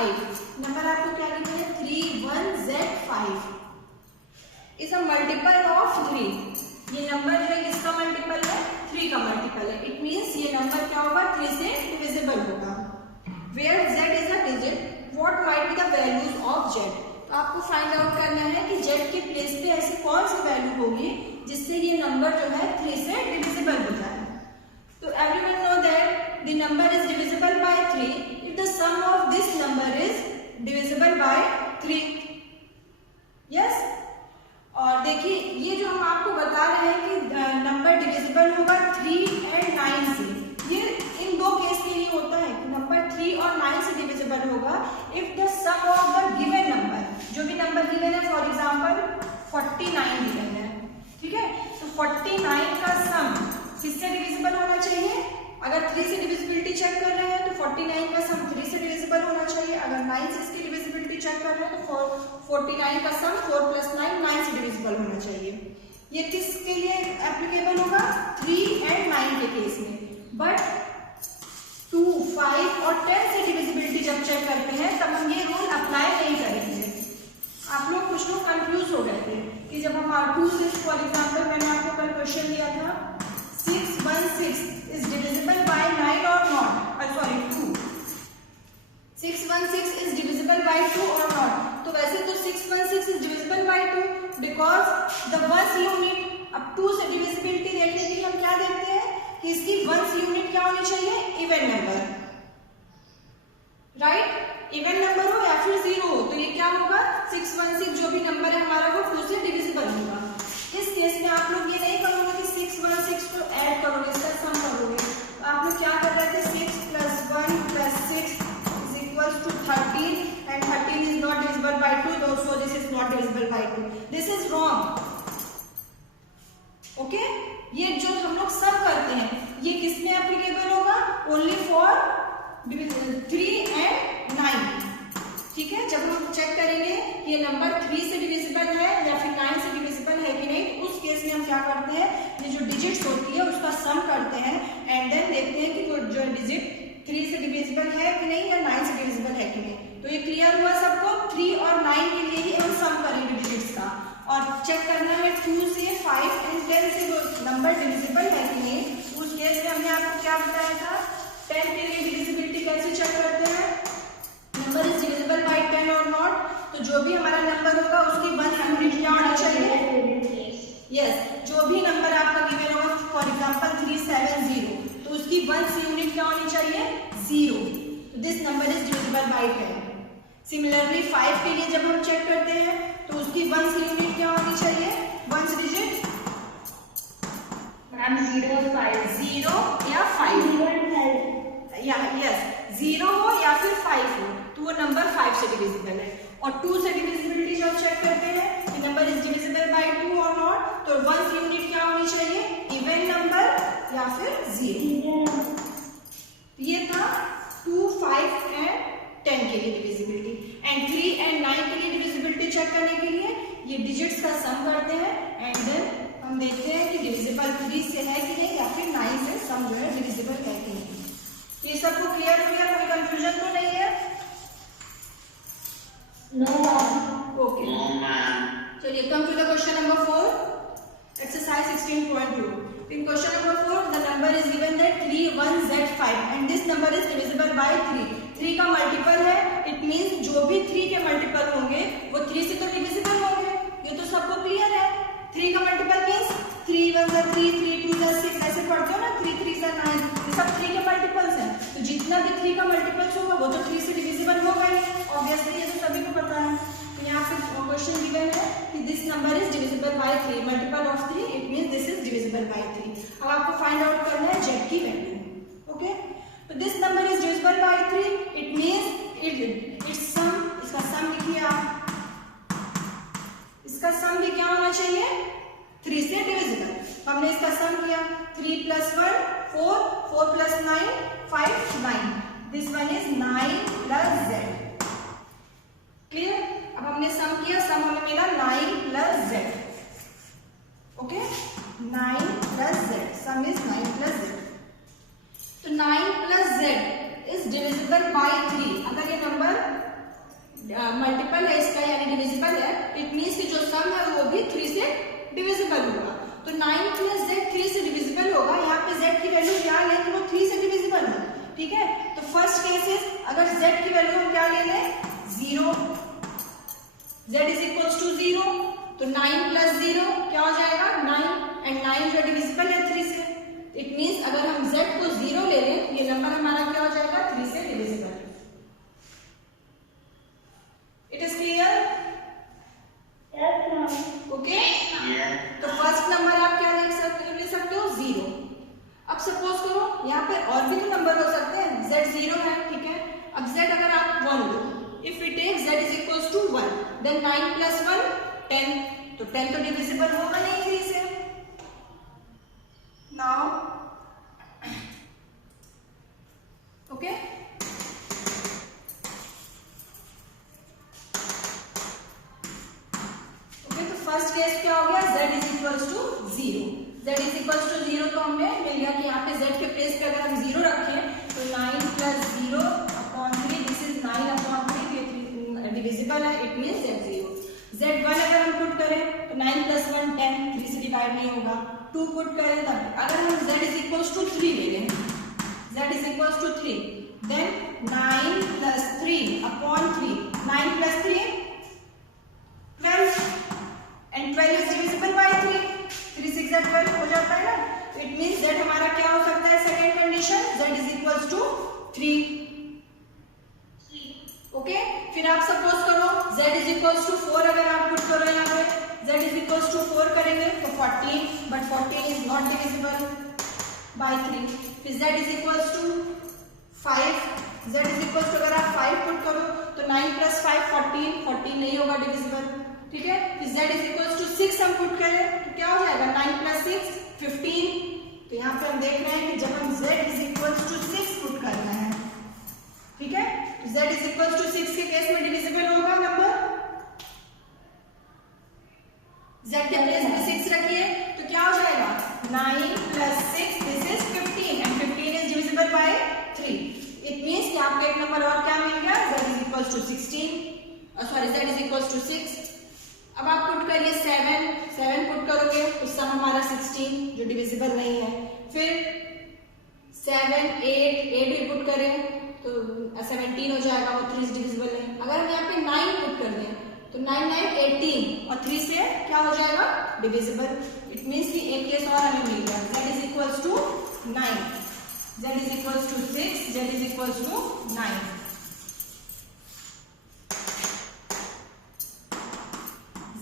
5 number आपको क्या लिखना है 31Z5 is a multiple of 3। ये नंबर जो है किसका मल्टीपल है 3 का मल्टीपल है। इट मींस ये नंबर क्या होगा 3 से डिविजिबल होगा। Where z is a digit what might be the values of z। तो आपको फाइंड आउट करना है कि z के प्लेस पे ऐसी कौन सी वैल्यू होगी जिससे ये नंबर जो है 3 से डिविजिबल हो जाए। तो everyone know that the number is divisible by 3 if the sum of this number is divisible by 3। Yes, और देखिए ये जो हम आपको बता रहे हैं कि नंबर डिविजिबल होगा 3 एंड 9 से, ये इन दो केस के लिए होता है कि नंबर 3 और 9 से डिविजिबल होगा if the sum of the given number, जो भी नंबर गिवन है फॉर एग्जांपल 49 गिवन है, ठीक है, तो 49 का सम किससे डिविजिबल होना चाहिए। अगर 3 से डिविजिबिलिटी चेक कर रहे हैं तो 49 का सम 3 से डिविजिबल होना चाहिए। अगर 9 से इसकी डिविजिबिलिटी चेक कर रहे हैं तो 49 का सम 4 + 9 से डिविजिबल होना चाहिए। ये किसके लिए एप्लीकेबल होगा 3 एंड 9 के केस में। बट 2, 5 और 10 से डिविजिबिलिटी जब चेक करते हैं तब हम ये रूल अप्लाई नहीं करेंगे। आप लोग कुछ लोग कंफ्यूज हो गए थे कि जब हम 2 से फॉर एग्जाम्पल मैंने आपको कल क्वेश्चन दिया था 616 is divisible by 9 or not, sorry 2, 616 is divisible by 2 or not। तो वैसे तो 616 is divisible by 2 because the ones unit, अब 2 से divisibility देखने के लिए हम क्या देखते हैं कि इसकी ones unit क्या होनी चाहिए even number, right, even number हो या फिर 0 हो। तो ये क्या होगा 616 जो भी नंबर है हमारा वो 2 से डिविजिबल होगा। इस केस में आप लोग ये नहीं करोगे कि 616 को ऐड करोगे, इसका सम करोगे। तो आप लोग क्या कर रहे थे 6 + 1 + 6 = 13 and 13 is not divisible by 2, so this is not divisible by 2. This is wrong. Okay? ये जो हम लोग सम करते हैं ये किस में एप्लीकेबल होगा ओनली फॉर 3 and 9, ठीक है। जब हम चेक करेंगे ये नंबर 3 से डिविजिबल है या फिर 9 से डिविजिबल है कि नहीं, उस केस में हम क्या करते हैं ये जो डिजिट्स होती है उसका सम करते हैं एंड देन देखते हैं कि वो जो डिजिट 3 से डिविजिबल है कि नहीं या 9 से डिविजिबल है कि नहीं। तो ये क्लियर हुआ सबको। 3 और 9 के लिए ही हम सम करेंगे डिजिट्स का और चेक करना है 2 से 5 एंड 10 से वो नंबर डिविजिबल है कि नहीं। उस केस में हमने आपको क्या बताया था 10 के लिए डिविजिबिलिटी कैसे चेक करते हैं, नंबर इज डिविजिबल बाय 10 और नॉट। तो जो भी हमारा नंबर होगा उसकी 1 यूनिट क्या होनी चाहिए, यस, जो भी नंबर आपका गिवन होगा फॉर एग्जांपल 370 तो उसकी 1 यूनिट क्या होनी चाहिए 0। तो this number is divisible bye 10। Similarly 5 के लिए जब हम चेक करते हैं तो उसकी 1 यूनिट क्या होनी चाहिए 1 डिजिट मैम 0 या 5 या यस 0 हो या फिर 5 हो तो वो नंबर 5 से डिविजिबल है। और 2 से डिविजिबिलिटी जब चेक करते हैं कि नंबर इज डिविजिबल बाय 2 और नॉट तो 1 यूनिट क्या होनी चाहिए इवन नंबर या फिर 0। ये था 2, 5 एंड 10 के लिए डिविजिबिलिटी एंड 3 एंड 9 के लिए डिविजिबिलिटी चेक करने के लिए ये डिजिट्स का सम करते हैं एंड देन हम देखते हैं कि डिविजिबल 3 से है कि नहीं या फिर 9 से सम जो है डिविजिबल है कि नहीं। तो ये सबको क्लियर हो गया, कोई कंफ्यूजन तो नहीं है। नो ओके चलिए come to the question number 4 exercise 16.2। In question number 4 the number is given that 31Z5 and this number is divisible by 3। 3 का मल्टीपल है, इट मींस जो भी 3 के मल्टीपल होंगे वो 3 से तो डिविजिबल होंगे, ये तो सबको क्लियर है। 3 का मल्टीपल मींस 3 1 * 3 3 2 * 6 ऐसे पढ़ते हो ना 3 3 * 9, ये सब 3 के मल्टीपल्स हैं। तो जितना भी 3 का मल्टीपल्स होगा वो तो 3 से डिविजिबल होगा ही, ऑब्वियसली ये तो सभी को पता है। तो यहाँ पे क्वेश्चन गिवन है कि this number is divisible by 3, multiple of 3 it means this is divisible by 3। अब आपको फाइंड आउट करना है z की वैल्यू। ओके, तो this number is divisible by 3 it means it's sum, इसका सम लिखिए आप, इसका सम भी क्या होना चाहिए 3 से डिविजिबल। हमने इसका सम किया 3 + 1 4 4 + 9 5 9, this one is 9 + z। Clear, अब हमने सम किया, सम हमें मिला 9 + z। Okay 9 + z, some is 9 + z। तो 9 + z इज डिविजिबल बाय 3। अगर ये नंबर z की वैल्यू हम क्या ले लें 0, z इज इक्वल टू 0, तो 9 प्लस 0 क्या हो जाएगा 9, एंड 9 जो डिविजिबल है 3 से, इट मींस अगर हम z को 0 ले लें ये नंबर हमारा क्या हो जाएगा 3 से divisible. It is clear? Okay, तो फर्स्ट नंबर आप क्या ले सकते हो 0। अब सपोज करो यहाँ पे और भी तो नंबर हो सकते हैं, z 0 है, ठीक है, अब z अगर आप 1 लो, if we take z is equal to 1, then 9 plus 1 10, तो 10 तो डिविजिबल होगा नहीं 3 से। नाउ ओके, तो फर्स्ट केस क्या हो गया z is equal to 0, z is equal to 0, तो हमें मिल गया कि यहाँ पे z के प्लेस पे अगर हम 0 रखें तो 9 plus 0 upon 3, this is 9 upon 3, ये डिविजिबल है, इट मींस z 0। z1 अगर हम पुट करें तो 9 प्लस 1 10, 3 से डिवाइड नहीं होगा, 2 पुट करें तब अगर हम z इज इक्वल टू 3 ले लें, z is equal to 3, then 9 plus 3 upon 3, 9 plus 3 12, and 12 is divisible by 3, 3 6 12 हो जाता है ना, इट मींस z हमारा क्या हो सकता है second condition, z is equal to 3। Okay, फिर आप सपोज करो z इज इक्वल टू 4 अगर आप पुट करो यहाँ पे, z इज इक्वल टू 4 करेंगे तो 14, but 14 is not divisible by 3, फिर z is equal to 5, z is equal to अगर आप 5 पुट करो तो 9 प्लस 5 14, 14 नहीं होगा डिविजिबल, ठीक है, फिर z इज इक्वल टू 6 हम पुट करें तो क्या हो जाएगा 9 प्लस 6 15, तो यहाँ पे हम देख रहे हैं कि जब हम z is equal to 6 put कर रहे हैं, ठीक है, z इज इक्वल टू 6 के केस में डिविजिबल होगा नंबर, z के प्लेस में 6 रखिए तो क्या हो जाएगा 9 plus 6, this is 15, and 15 is divisible by 3, it means कि आपको एक नंबर और क्या मिल गया z is equal to 16, sorry z is equal to 6। अब आप पुट करिए 7 पुट करोगे उसका हमारा 16 जो डिविजिबल नहीं है, फिर 7 8 भी पुट करें तो 17 हो जाएगा, वो 3 डिविजिबल है। अगर हम यहाँ पे 9 पुट कर दें तो 9 9 18 और 3 से क्या हो जाएगा डिविजिबल, इट मींस कि एक केस और हमें मिल गया, z is equal to 9, z is equal to 6, z is equal to 9,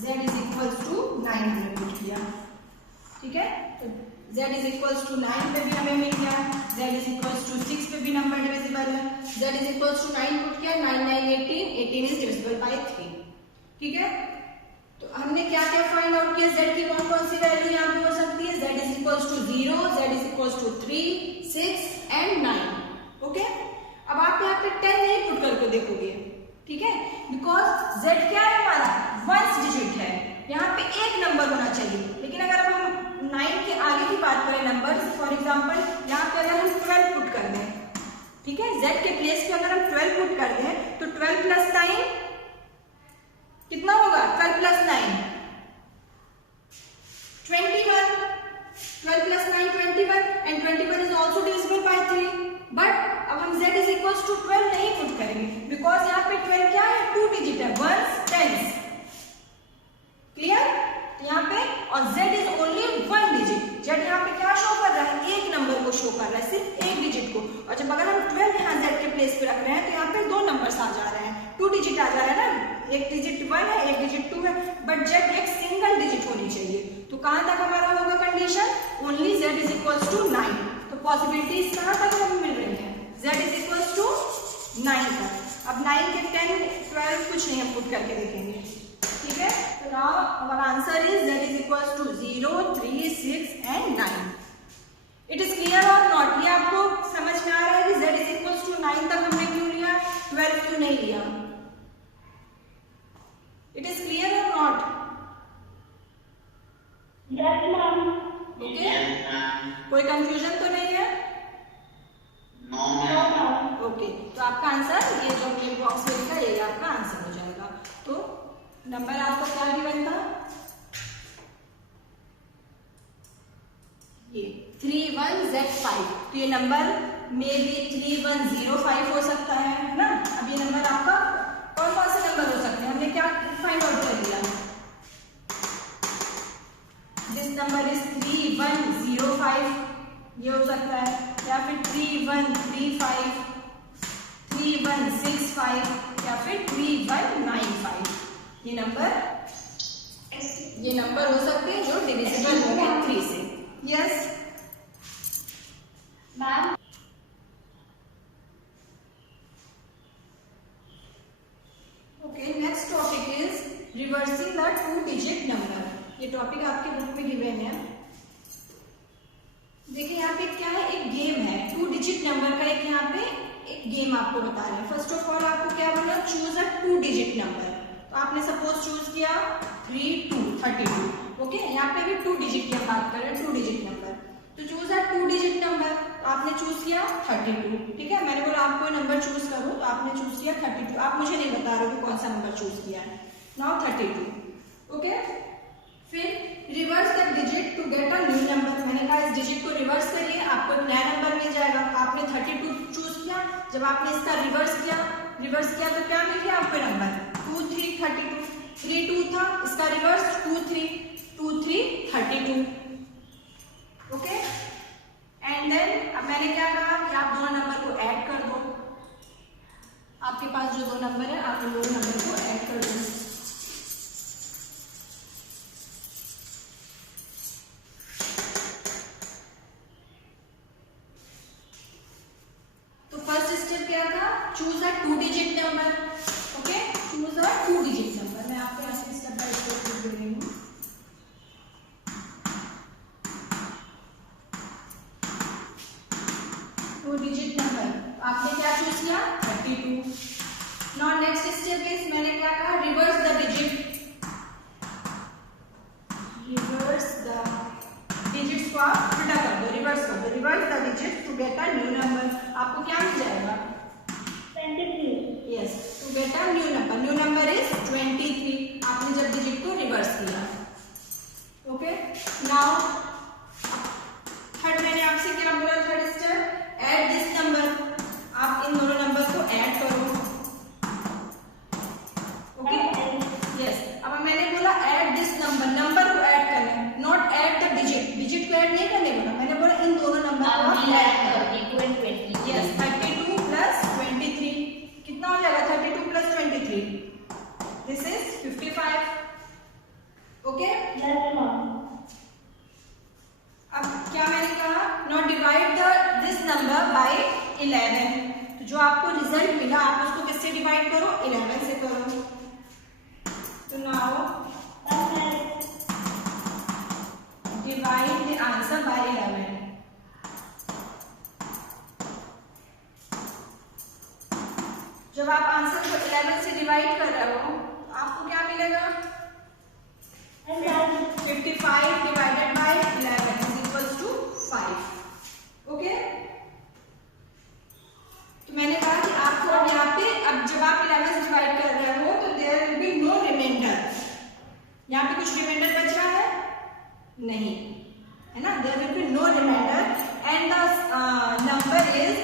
z is equal to 9 हमने पुट किया, ठीक है, तो z इज इक्वल टू 9 पे भी हमें मिल गया, z इज इक्वल टू 6 पे भी नंबर डिविजिबल है, z is equal to 9 put किया, 9 9 18, 18 इज डिविजिबल बाय 3, ठीक है, तो हमने क्या क्या फाइंड आउट किया, z की कौन कौन सी वैल्यू यहाँ पे हो सकती है, z is equal to 0, z is equal to 3 6 and 9, okay. अब आप यहाँ पे 10 नहीं पुट करके देखोगे, ठीक है, बिकॉज z क्या है हमारा वंस डिजिट है, यहाँ पे एक नंबर होना चाहिए, लेकिन अगर अब हम 9 के आगे की बात करें नंबर, फॉर एग्जांपल यहाँ पे अगर हम 12 पुट कर दें, ठीक है, z के प्लेस पे अगर हम 12 पुट कर दें तो 12 प्लस 9 कितना होगा, 12 plus 9 21, 12 plus 9 21, and 21 is also divisible by 3, but अब हम z इज इक्वल टू 12 नहीं पुट करेंगे, बिकॉज यहाँ पे 12 क्या है 2 डिजिट है, वंस टेंस, क्लियर, यहाँ पे, और z is only 1 digit, z यहाँ पे क्या शो कर रहा है एक नंबर को शो कर रहा है, सिर्फ एक डिजिट को, और जब अगर हम 12 यहाँ z के प्लेस पे रख रहे हैं तो यहाँ पे 2 नंबर्स आ जा रहे हैं, 2 डिजिट आ जा रहा है ना, एक डिजिट 1 है एक डिजिट 2 है, बट z एक सिंगल डिजिट होनी चाहिए, तो कहां तक हमारा होगा condition, only z is equal to 9, तो पॉसिबिलिटीज कहां तक हमें मिल रही है, z इज इक्वल टू 9 तक। अब 9 के 10 12 कुछ नहीं हम पुट करके देखेंगे, ठीक है, तो now our answer is z is equal to 0 3 6 and 9। It is clear और नॉट, ये आपको समझ में आ रहा है कि z इज इक्वल टू 9 तक हमने क्यों लिया, 12 क्यों नहीं लिया, इट इज क्लियर और नॉट, यस मैम, ओके, कोई कंफ्यूजन तो नहीं है, नो मैम, ओके, तो आपका आंसर ये जो मेल बॉक्स में लिखा है ये आपका आंसर हो जाएगा, तो नंबर आपको क्या गिवन था, ये 31Z5, तो ये नंबर मे बी 3105 हो सकता है ना। अब ये नंबर आपका कौन कौन से नंबर हो सकते हैं, हमने क्या फाइंड आउट कर लिया। दिस नंबर इज 3105, ये हो सकता है, या फिर 3135, 3165 या फिर 3195। ये नंबर हो सकते हैं जो डिविजिबल हो गए 3 से। Yes ma'am, okay, next topic is reversing the 2 digit number. ये टॉपिक आपके बुक में गिवन है। देखिए यहाँ पे क्या है, एक गेम है 2 डिजिट नंबर का। एक यहाँ पे एक गेम आपको बता रहे हैं। फर्स्ट ऑफ ऑल आपको क्या बोला, चूज अ 2 डिजिट नंबर। तो आपने सपोज चूज किया 32। ओके, यहाँ पे भी 2 डिजिट की हम बात कर रहे हैं, 2 डिजिट नंबर। तो चूज अ 2 डिजिट नंबर, तो आपने चूज किया 32। ठीक है, मैंने बोला आपको नंबर चूज करो, तो आपने चूज किया 32। आप मुझे नहीं बता रहे हो कि कौन सा नंबर चूज किया है। नाउ 32। ओके, फिर reverse the digit to get a new number. मैंने कहा इस डिजिट को रिवर्स करिए, आपको एक नया नंबर मिल जाएगा। तो आपने 32 चूज किया, जब आपने इसका रिवर्स किया तो क्या मिल गया आपको नंबर 2332। 32 था, इसका रिवर्स 23 32। ओके, एंड देन अब मैंने क्या कहा कि आप दोनों नंबर को ऐड कर दो। आपके पास जो 2 नंबर है, आप इन दोनों नंबर को ऐड कर दो। Choose a 2 digit number. Okay, choose a 2 digit number. मैं आपको यहाँ से स्टेप बाय स्टेप दे रही हूँ। टू डिजिट नंबर आपने क्या चूज किया 32। नाउ नेक्स्ट स्टेप इज, मैंने क्या कहा, reverse the digit. Reverse the digits को आप उल्टा कर दो, रिवर्स कर दो। Reverse the digit to get a new number. आपको क्या मिल जाएगा 23। Yes, to get a new number. New number is 23. आपने जब डिजिट को रिवर्स किया। ओके, नाउ थर्ड मैंने आपसे क्या बोला, third step, add this number. आप इन दोनों नंबर को ऐड करो। Okay, yes. अब मैंने बोला ऐड दिस नंबर को ऐड करना, नॉट ऐड द डिजिट को ऐड नहीं करने बोला। मैंने बोला इन दोनों नंबर को आप ऐड करो। यस, 32 प्लस 23 कितना हो जाएगा, 32 प्लस 23, दिस इज 55। ओके, अब क्या मैंने कहा, now divide this number by 11। तो जो आपको रिजल्ट मिला आप उसको किससे डिवाइड करो, 11 से करो। तो now divide the answer by 11। जब आप आंसर को 11 से डिवाइड कर रहे हो आपको क्या मिलेगा, 55 divided by 11 is equals to 5। Okay, तो मैंने कहा कि आपको अब यहाँ पे, अब जब आप 11 से डिवाइड कर रहे हो तो there will be no reminder. यहाँ पे कुछ रिमाइंडर बच रहा है नहीं, है ना, there will be no reminder and the number is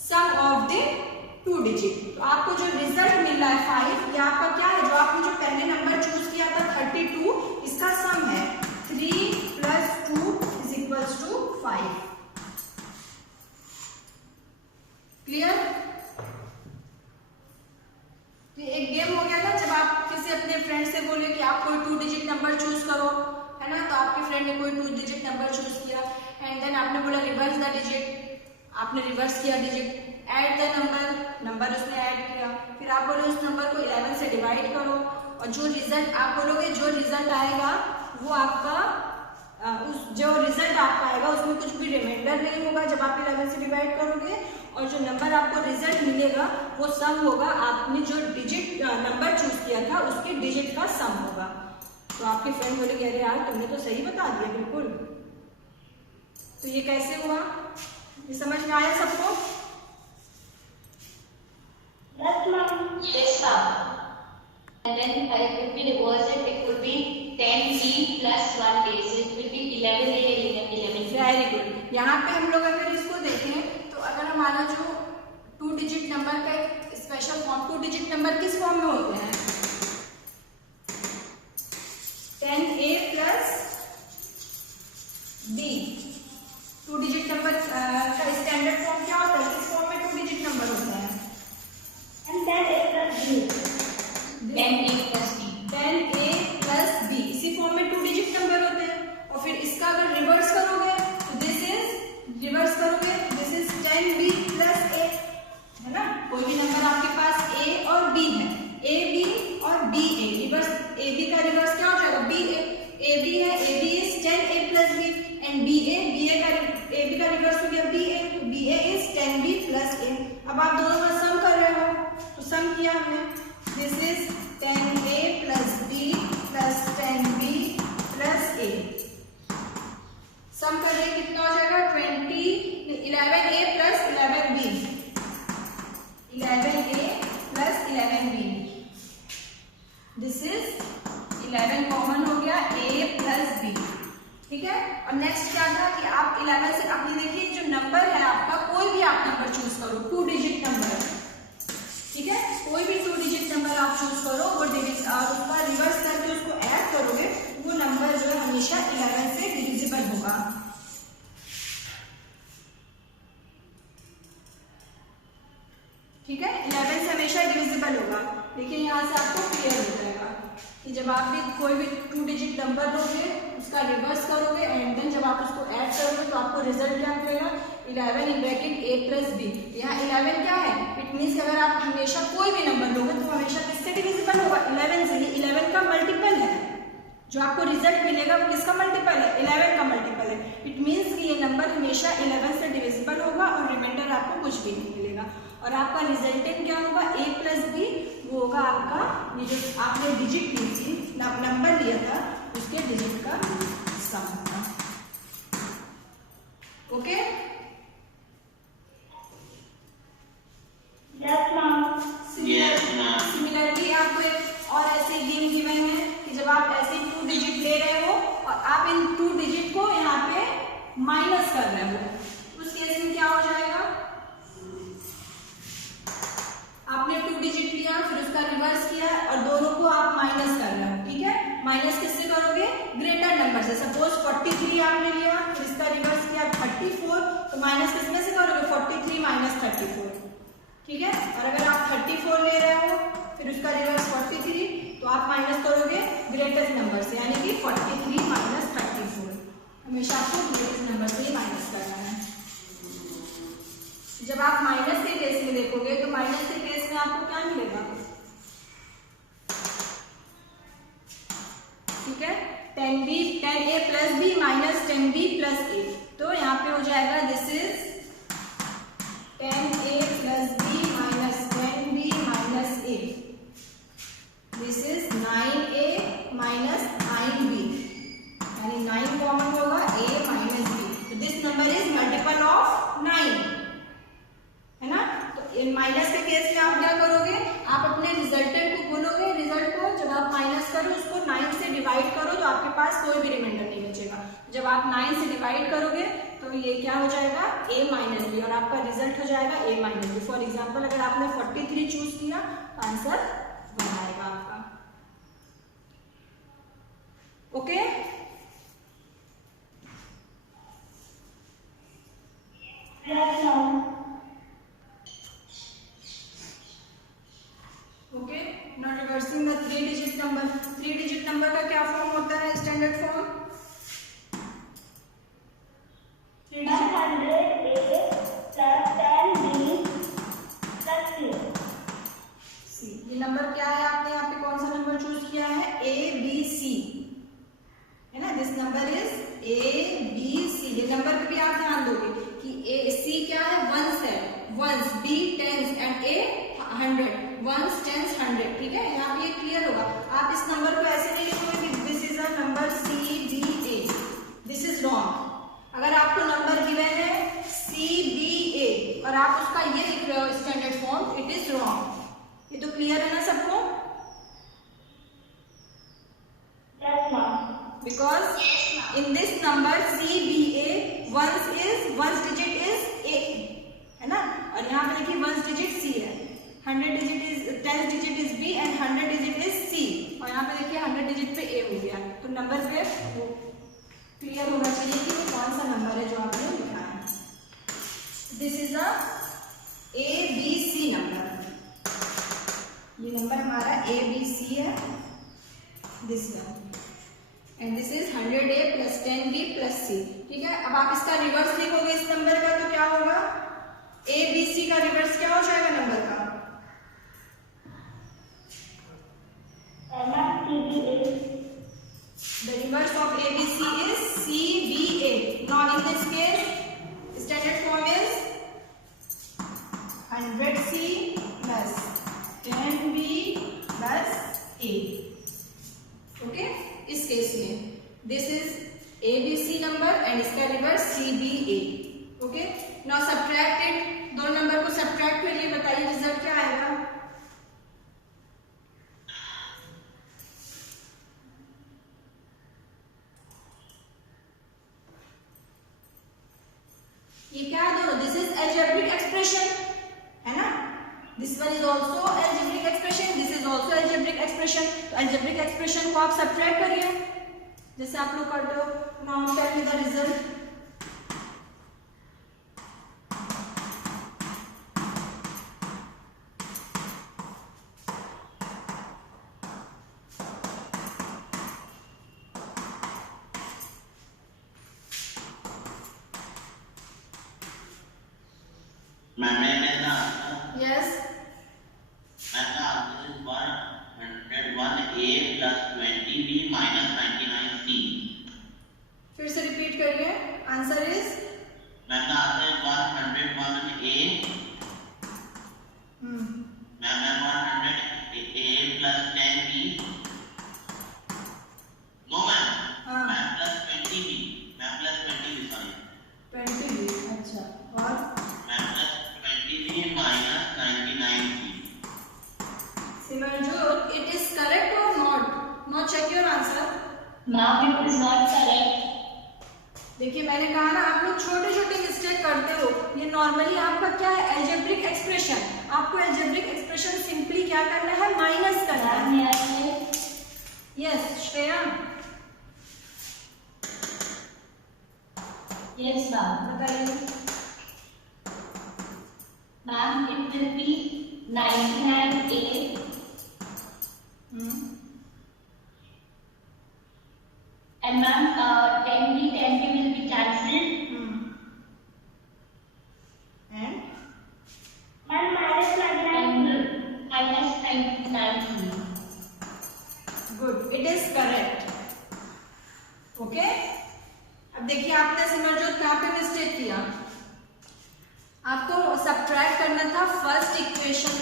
sum of the 2 digit. तो आपको जो रिजल्ट मिल रहा है 5, ये आपका क्या है, जो आपने जो पहले नंबर चूज किया था 32, इसका सम है 3 प्लस 2 इज इक्वल्स टू 5। क्लियर? तो एक गेम हो गया था, जब आप किसी अपने फ्रेंड से बोले कि आप कोई 2 डिजिट नंबर चूज करो, है ना, तो आपके फ्रेंड ने कोई 2 डिजिट नंबर चूज किया एंड देन आपने बोला रिवर्स द डिजिट। आपने रिवर्स किया डिजिट, ऐड द नंबर उसने ऐड किया, फिर आप बोले उस नंबर को 11 से डिवाइड करो और जो रिजल्ट आप बोलोगे, जो रिजल्ट आएगा वो आपका जो रिजल्ट आपका आएगा उसमें कुछ भी रिमाइंडर नहीं होगा जब आप 11 से डिवाइड करोगे, और जो नंबर आपको रिजल्ट मिलेगा वो सम होगा आपने जो डिजिट नंबर चूज किया था उसके डिजिट का सम होगा। तो आपके फ्रेंड बोले कि अरे यार तुमने तो सही बता दिया बिल्कुल। तो ये कैसे हुआ, ये समझ में आया सबको? Yes, ma'am. Yes, ma'am. And then it will be reversed. It will be 10b plus 1a. So it will be 11a, 11. Very good. यहाँ पे हम लोग अगर इसको देखें तो अगर हमारा जो 2 डिजिट नंबर का एक स्पेशल फॉर्म, 2 डिजिट नंबर किस फॉर्म में होते हैं? 10a plus b। 2 digit number का स्टैंडर्ड फॉर्म क्या होता है? किस फॉर्म में 2 डिजिट नंबर होता है? And 10a plus b. 10a plus b। 10a plus b, इसी फॉर्म में 2 डिजिट नंबर होते हैं। और फिर इसका अगर रिवर्स करोगे तो दिस इज, रिवर्स करोगे this is 10b plus a, है ना? कोई भी नंबर आपके पास a और b है, a b और b a, reverse a b का रिवर्स क्या हो जाएगा? b a। a b है, a b is 10a plus b and b a का a b का रिवर्स हो गया b a, तो b a is 10b plus a। अब आप दोनों का सम कर रहे हो, तो सम किया हमने, this is 10a plus b plus 10b plus a। सम करें कितना हो जाएगा? 11a plus 11b, 11a plus 11b, this is 11 common हो गया, a प्लस b, ठीक है। और नेक्स्ट क्या था कि आप 11 से, अब ये देखिए जो नंबर है आपका, कोई भी आप नंबर चूज करो, 2 डिजिट नंबर, ठीक है, कोई भी 2 डिजिट नंबर आप चूज करो, वो डिजिट और उसका रिवर्स करके उसको ऐड करोगे, वो नंबर जो है हमेशा 11 से डिविजिबल होगा। ठीक है, 11 से हमेशा डिविजिबल होगा। देखिए यहाँ से आपको क्लियर हो जाएगा कि जब आप भी कोई भी 2 डिजिट नंबर लोगे, उसका रिवर्स करोगे एंड देन जब आप उसको ऐड करोगे तो आपको रिजल्ट क्या मिलेगा? 11 in bracket a plus b। यहाँ 11 क्या है? इट मीन्स अगर आप हमेशा कोई भी नंबर लोगे तो हमेशा किससे डिविजिबल होगा? 11 से। ये 11 का मल्टीपल है, जो आपको रिजल्ट मिलेगा वो किसका मल्टीपल है? 11 का मल्टीपल है। इट मीन्स कि ये नंबर हमेशा 11 से डिविजिबल होगा और रिमाइंडर आपको कुछ भी नहीं मिलेगा। और आपका रिजल्टेंट क्या होगा? a प्लस b, वो होगा आपका ये जो आपने डिजिट ली थी, नंबर लिया था, उसके डिजिट का सम होगा। Okay, Yes, ma'am. सिमिलरली आपको एक और ऐसे गेम गिवन है कि जब आप ऐसे 2 डिजिट ले रहे हो और आप इन 2 डिजिट को यहाँ पे माइनस कर रहे हो, उस केस में क्या हो जाएगा? आपने 2 डिजिट लिया, फिर उसका रिवर्स किया और दोनों को आप माइनस कर रहे हो, ठीक है। माइनस किससे करोगे? ग्रेटर नंबर से। सपोज 43 आपने लिया, फिर इसका रिवर्स किया 34, तो माइनस किसमें से करोगे? 43 माइनस 34, ठीक है। और अगर आप 34 ले रहे हो, फिर उसका रिवर्स 43, तो आप माइनस करोगे ग्रेटेस्ट नंबर से, यानी कि 43 माइनस 34। हमेशा आपको ग्रेटेस्ट नंबर से ही माइनस करना है। जब आप माइनस के केस में देखोगे तो माइनस के केस में आपको क्या मिलेगा? ठीक है, 10a plus b minus 10b plus a, तो यहाँ पे हो जाएगा this is 10a plus b minus 10b minus a, this is 9a minus 9b, यानी 9 कॉमन होगा, a माइनस b, तो this number is multiple of 9, है ना। तो इन माइनस के केस में आप क्या करोगे? आप अपने रिजल्टेंट को बोलोगे, रिजल्ट को जब आप माइनस करो उसको 9 से डिवाइड करो, तो आपके पास कोई भी रिमाइंडर नहीं बचेगा। जब आप 9 से डिवाइड करोगे तो ये क्या हो जाएगा? a माइनस बी, और आपका रिजल्ट हो जाएगा a minus b. For example अगर आपने 43 चूज किया तो आंसर 1 आएगा आपका। Okay, Yes, ma'am. Okay, not reversing the 3 digit number. 3 digit number का क्या फॉर्म होता है? Standard form 3 digit 100a plus 10b plus c. सी। ये नंबर क्या है? आपने यहाँ पे कौन सा नंबर चूज किया है? a b c, है ना। This number is a b c। ये नंबर पे भी आप ध्यान दोगे कि a c क्या है? वंस है, ones, b tens and a 100, ones tens 100, ठीक है। यहाँ पे ये क्लियर होगा। आप इस नंबर को ऐसे नहीं लिखोगे कि this is a number c b a, this is wrong. अगर आपको नंबर गिवन है c b a और आप उसका ये लिख रहे हो standard form, it is wrong. ये तो क्लियर है ना सबको? Yes, ma'am. Because in this number c b a, ones digit is a, है ना। This is a ABC number, ये नंबर हमारा ABC है, this one, and this is 100A + 10B + C। ठीक है, अब आप इसका रिवर्स लिखोगे इस नंबर का तो क्या होगा, ABC का रिवर्स क्या हो जाएगा नंबर का, the reverse of ABC is CBA. Now in this case standard form is 100C plus 10B plus A. Okay, इस केस में this is ABC number and इसका reverse CBA. Okay, now subtract it, दोनों number को subtract करिए, बताइए result क्या आएगा। ये क्या है दोनों, दिस इज अलजेब्रिक एक्सप्रेशन है ना, this one is also algebraic expression, this is also algebraic expression. तो अलजेब्रिक एक्सप्रेशन को आप सब्ट्रैक्ट करिए जैसे आप लोग करते हो। Now tell me the result. Yes. फिर से रिपीट करिए, आंसर इज 20B। अच्छा, और Simarjot, it is correct or not? Now check your answer. Ma'am, it is not correct. देखिए मैंने कहा ना आप लोग छोटे छोटे मिस्टेक करते हो, ये नॉर्मली आपका क्या है, अलजेब्रिक एक्सप्रेशन। आपको अलजेब्रिक एक्सप्रेशन सिंपली क्या करना है, माइनस करना है। Yes Shreya, Yes, ma'am. बताइए। Ma'am, it will be 99A. And ma'am, 10B will be cancelled. And And minus 99. And minus 99B. Good, it is correct. Okay, अब देखिए आपने सिमरजोत कहाँ पे मिस्टेक किया, आपको सब्ट्रैक्ट करना था first equation,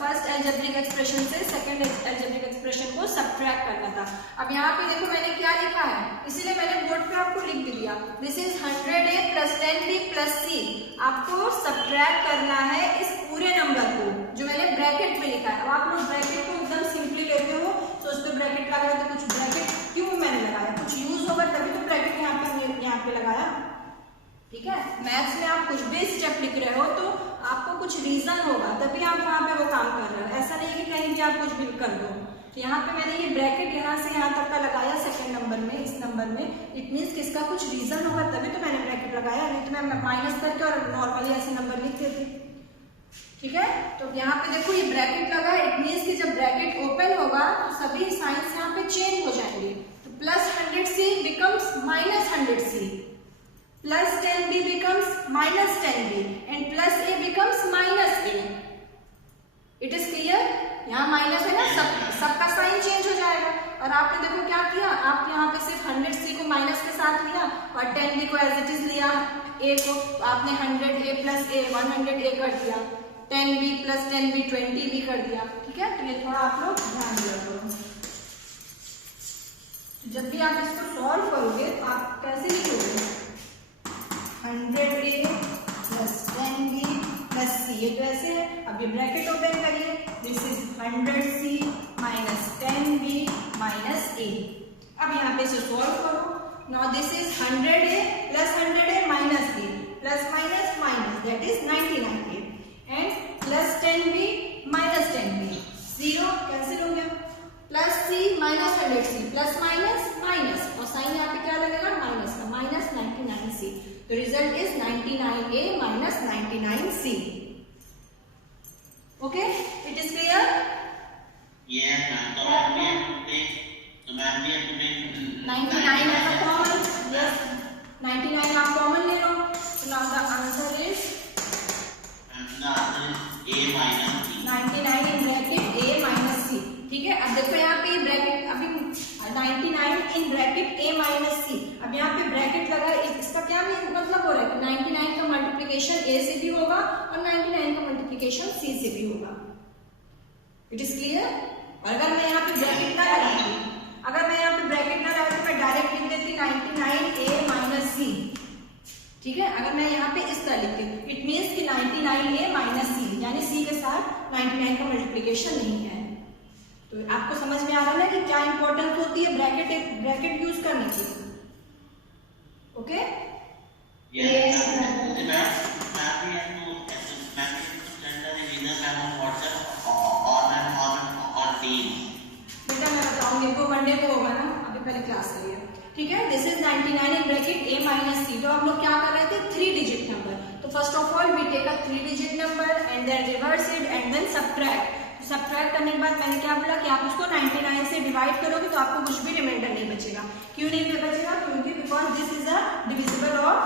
first algebraic expression से सेकंड अलजेब्रिक एक्सप्रेशन को सब्ट्रैक्ट करना था। अब यहाँ पे देखो मैंने क्या लिखा है, इसीलिए मैंने बोर्ड पे आपको लिख भी दिया, this is 100A + 10B + C। आपको सब्ट्रैक्ट करना है इस पूरे नंबर को जो मैंने ब्रैकेट में लिखा है। अब आप लोग ब्रैकेट को एकदम सिंपली लेते हो, तो उस पर ब्रैकेट लगा तो कुछ ब्रैकेट क्यों मैंने लगाया, कुछ यूज होगा तभी तो ब्रैकेट यहाँ पे लगाया। ठीक है, मैथ्स में आप कुछ भी स्टेप लिख रहे हो तो आपको कुछ रीजन होगा तभी आप वहां पे वो काम कर रहे हो, ऐसा नहीं कि कहीं भी आप कुछ भी कर दो। तो यहाँ पे मैंने ये ब्रैकेट यहाँ से यहाँ तक का लगाया सेकंड नंबर में, इस नंबर में, इट मीन्स कि इसका कुछ रीजन होगा तभी तो मैंने ब्रैकेट लगाया, नहीं तो मैं माइनस करके और नॉर्मली ऐसे नंबर लिख देती। ठीक है, तो यहाँ पे देखो ये ब्रैकेट लगा है, इट मीन्स कि जब ब्रैकेट ओपन होगा तो सभी साइंस यहाँ पे चेंज हो जाएंगे। तो +100C becomes -100C, +10B becomes -10B and +A becomes -A। It is clear, यहाँ माइनस है ना, सबका साइन चेंज हो जाएगा। और आपने देखो क्या किया, आप यहाँ पे सिर्फ 100C को माइनस के साथ लिया और 10B को एज इट इज लिया, A को आपने 100A + A 100A कर दिया, 10B + 10B 20B कर दिया। ठीक है, तो ये थोड़ा आप लोग ध्यान दिया करो। जब भी आप इसको सॉल्व करोगे तो आप कैसे लिखोगे, 100A + 10B + C, ये तो ऐसे है। अब ये ब्रैकेट ओपन करिए, this is 100C - 10B - A। अब यहाँ पे इसे सॉल्व करो। Now this is 100A + 100A - A, plus minus minus, that is 99A, and +10B - 10B, 0 cancel हो गया, +C - 100C, plus minus minus, और साइन यहाँ पे क्या लगेगा, माइनस का, -99C। तो result is 99A - 99 99C. Okay, it is clear? Yes, ma'am. So ma'am, we have to make 99 as a common. Yes, 99 आप common ले लो. So now the answer is and the answer is A minus C. 99 in bracket A minus C. ठीक है, अब देखो यहाँ पे bracket अभी 99 in bracket A minus C. अब यहाँ पे ब्रैकेट लगा, इसका क्या मतलब हो रहा है कि 99 का मल्टीप्लिकेशन A से भी होगा और 99 का मल्टीप्लिकेशन C से भी होगा. It is clear? और अगर मैं यहाँ पे ब्रैकेट ना लगाती, मैं डायरेक्ट लिख देती 99A minus C. ठीक है, अगर मैं यहाँ पे इस तरह लिखती, इट मीन्स कि 99A minus C, यानी C के साथ 99 का मल्टीप्लिकेशन नहीं है. तो आपको समझ में आ रहा है ना कि क्या इंपॉर्टेंस होती है ब्रैकेट यूज करने की. Okay? Yes, ma'am. We have to send the revision ma'am on WhatsApp or Teams. बेटा मैं बताऊंगी, वो मंडे को होगा ना, अभी पहले क्लास करिए. ठीक है, this is 99 in bracket A minus C. तो हम लोग क्या कर रहे थे, 3 डिजिट नंबर. तो first of all we take a 3 digit number and then reverse it and then subtract. Subtract करने के बाद मैंने क्या बोला कि आप उसको 99 से डिवाइड करोगे तो आपको कुछ भी रिमाइंडर नहीं बचेगा. क्यों नहीं बचेगा? क्योंकि because this is a divisible of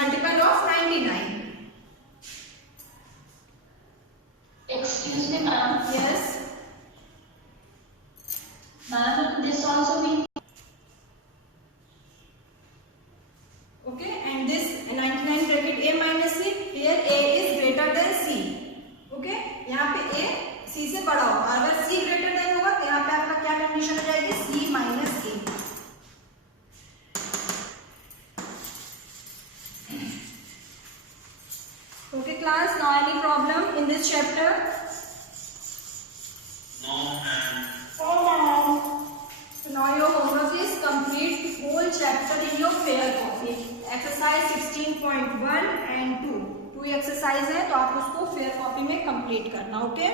multiple of 99. Excuse me, ma'am. Yes. Ma'am, this also means. Okay, and this 99 bracket A minus C. Here A is greater than C. Okay, यहाँ पे A C से बड़ा होगा. अगर C greater than होगा तो यहाँ पे आपका क्या कंडीशन हो जाएगी, C minus A. Okay, class. Now any problem in this chapter? No, ma'am. Oh, ma'am. So now your homework is complete whole chapter in your fair copy. Exercise 16.1 and 2. 2 exercise है तो आप उसको fair copy में complete करना. Okay?